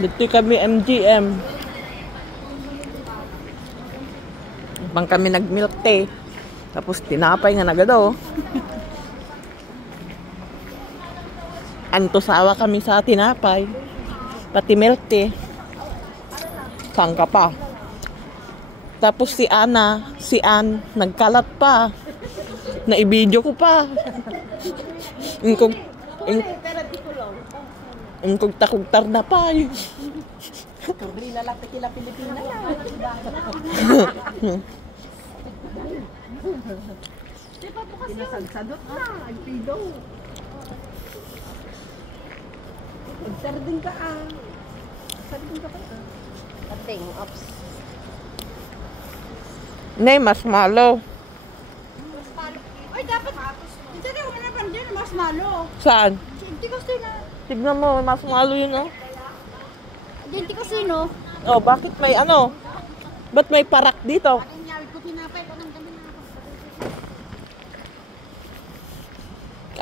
Dito kami MGM. Bang kami nag-milk tea. Tapos tinapay nga nagado. Antusawa kami sa tinapay. Pati milk tea. Sangka pa. Tapos si Ann, nagkalat pa. Na-i-video ko pa. Ingkog takugtar na pa. Kabrila lang tequila Pilipina lang. Pinasagsadot na. Ay, pido. Magsarding ka ah. Magsarding ka pa ah. Ating, ops. Nay, marshmallow. Ay, dapat. Hindi na ako manapan dyan. Marshmallow. Saan? Hindi kasi na. Tignan mo, marshmallow yun, oh. Hindi kasi no. Oh, bakit may ano? Ba't may parak dito?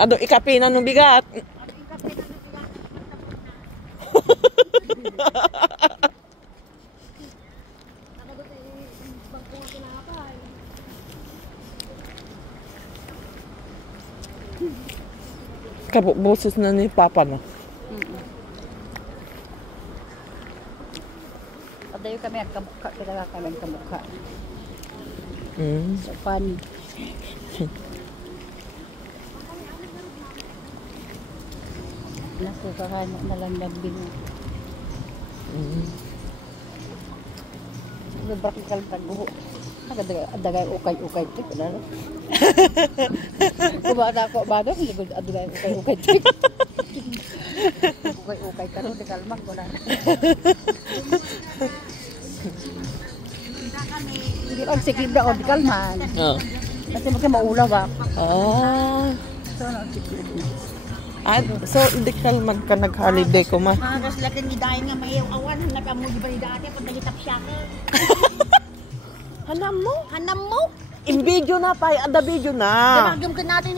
Ado, ikapi na nung bigat. Kaboses na ni Papa na. Padayo kami ang kamukha, talaga kami ang kamukha. So funny. Nasukahan na lang nagbino. Nabrakikal taguho. Adagay ukay-ukay tik. Kumana ako bago, adagay ukay-ukay tik. Ukay-ukay ka rin, di kalmang ko na. Hindi lang sikib na o di kalman. Kasi magka maulaw ba? So, sikib na. So, hindi kalmang ka nag-holiday ko ma. Kasi lakin ni Dayan nga may awan, nag-amuji ba ni dati, kung nahitap siya ka. Hanam mo? Hanam mo? In video na pa, ada video na. Gamagam ka natin.